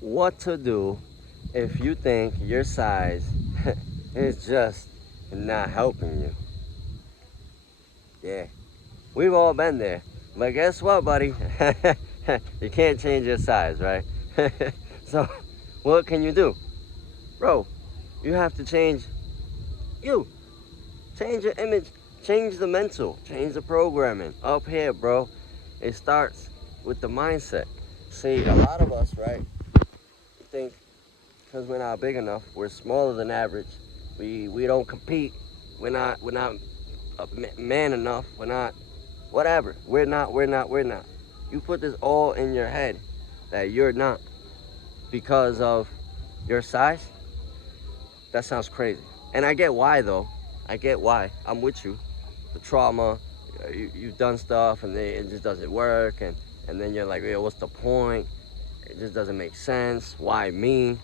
what to do if you think your size is just not helping you. Yeah, we've all been there. But guess what, buddy? You can't change your size, right? So, what can you do? Bro, you have to change you. Change your image. Change the mental. Change the programming. Up here, bro, it starts with the mindset. See, a lot of us, right, think because we're not big enough, we're smaller than average. We don't compete. We're not man enough. We're not whatever. We're not. You put this all in your head that you're not because of your size. That sounds crazy. And I get why though. I get why. I'm with you. The trauma, you've done stuff and it just doesn't work, and then you're like, yo, what's the point? It just doesn't make sense. Why me?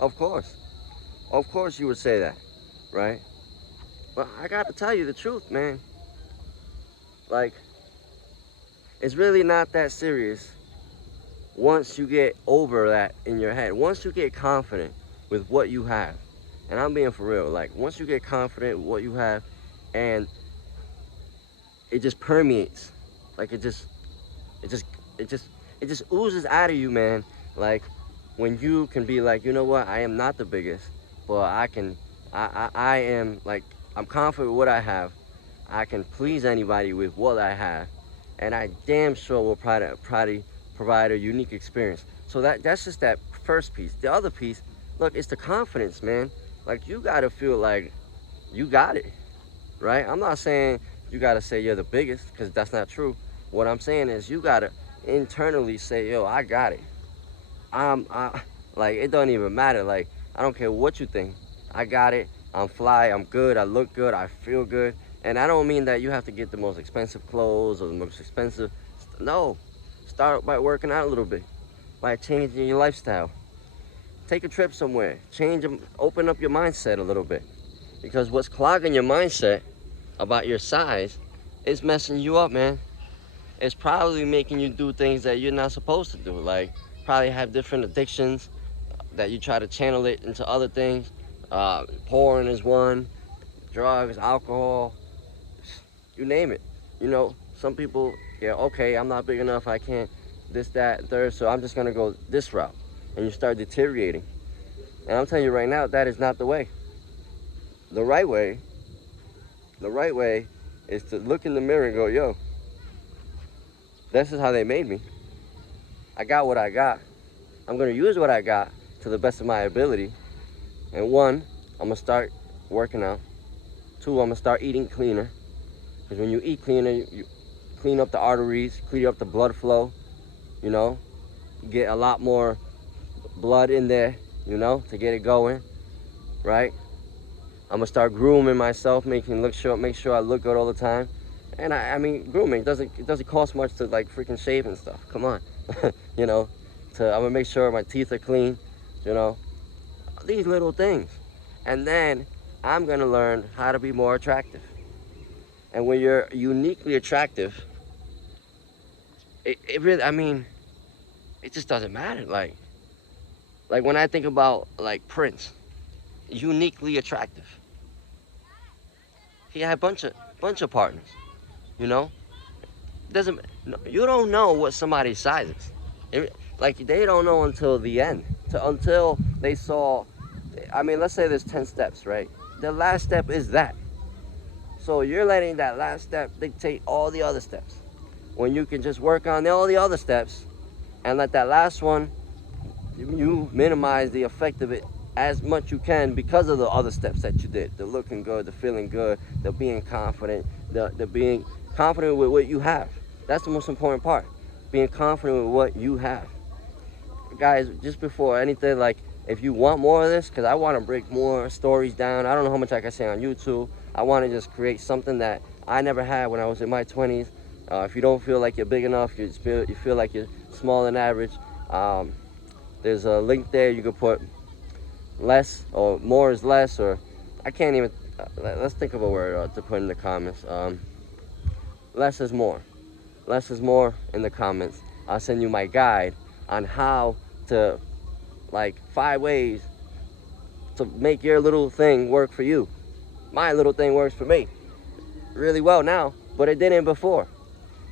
Of course. Of course you would say that, right? But I gotta tell you the truth, man. Like, it's really not that serious once you get over that in your head. Once you get confident with what you have, and I'm being for real, like, once you get confident with what you have, and it just permeates, like it just it just it just it just oozes out of you, man. Like, when you can be like, you know what, I am not the biggest, but I am, like, I'm confident with what I have. I can please anybody with what I have, and I damn sure will probably provide a unique experience. So that's just that first piece. The other piece, look, it's the confidence, man. Like, you gotta feel like you got it, right? I'm not saying you gotta say you're the biggest, because that's not true. What I'm saying is you gotta internally say, yo, I got it. I like, it don't even matter. Like, I don't care what you think. I got it. I'm fly. I'm good. I look good. I feel good. And I don't mean that you have to get the most expensive clothes or the most expensive. No, start by working out a little bit, by changing your lifestyle. Take a trip somewhere. Open up your mindset a little bit, because what's clogging your mindset about your size is messing you up, man. It's probably making you do things that you're not supposed to do. Like, probably have different addictions that you try to channel it into other things. Porn is one, drugs, alcohol, you name it. You know, some people, yeah, okay, I'm not big enough, I can't, this, that, third, so I'm just gonna go this route. And you start deteriorating. And I'm telling you right now, that is not the way. The right way, the right way is to look in the mirror and go, yo, this is how they made me. I got what I got. I'm gonna use what I got to the best of my ability. And one, I'm gonna start working out. Two, I'm gonna start eating cleaner. Because when you eat cleaner, you clean up the arteries, clean up the blood flow, you know, get a lot more blood in there, you know, to get it going, right? I'm gonna start grooming myself, make sure I look good all the time. And I mean, grooming it doesn't cost much to, like, freaking shave and stuff. Come on, you know. I'm gonna make sure my teeth are clean, you know. These little things, and then I'm gonna learn how to be more attractive. And when you're uniquely attractive, it really, I mean, it just doesn't matter. Like when I think about, like, Prince, uniquely attractive. He had a bunch of partners, you know. Doesn't You don't know what somebody's size is. Like, they don't know until the end, until they saw. I mean, let's say there's 10 steps, right? The last step is that. So you're letting that last step dictate all the other steps, when you can just work on all the other steps and let that last one, you minimize the effect of it as much you can, because of the other steps that you did. The looking good, the feeling good, the being confident, the being confident with what you have. That's the most important part. Being confident with what you have. Guys, just before anything, like, if you want more of this, because I want to break more stories down. I don't know how much I can say on YouTube. I want to just create something that I never had when I was in my 20s. If you don't feel like you're big enough, you feel like you're smaller than average, there's a link there. You can put less, or more is less, or I can't even, let's think of a word to put in the comments. Less is more. Less is more in the comments. I'll send you my guide on how to like 5 ways to make your little thing work for you. My little thing works for me really well now, but it didn't before.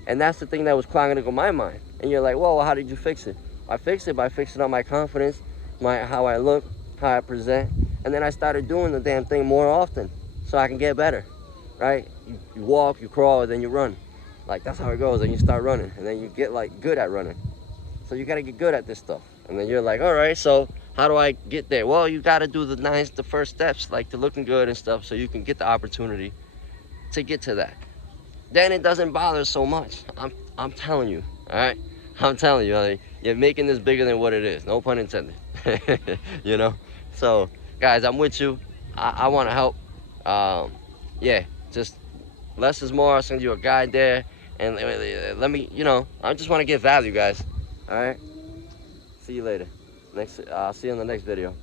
And that's the thing that was clogging up my mind. And you're like, whoa, well, how did you fix it? I fixed it by fixing up my confidence, how I look, how I present. And then I started doing the damn thing more often so I can get better, right? You walk, you crawl, then you run. Like, that's how it goes. Then you start running, and then you get like good at running. So you gotta get good at this stuff. And then you're like, all right, so how do I get there? Well, you gotta do the first steps, like to looking good and stuff, so you can get the opportunity to get to that. Then it doesn't bother so much. I'm telling you, all right? I'm telling you, like, you're making this bigger than what it is. No pun intended. You know? So, guys, I'm with you. I want to help. Yeah, just less is more. I'll send you a guide there. And let me, you know, I just want to give value, guys. All right? See you later. I'll see you in the next video.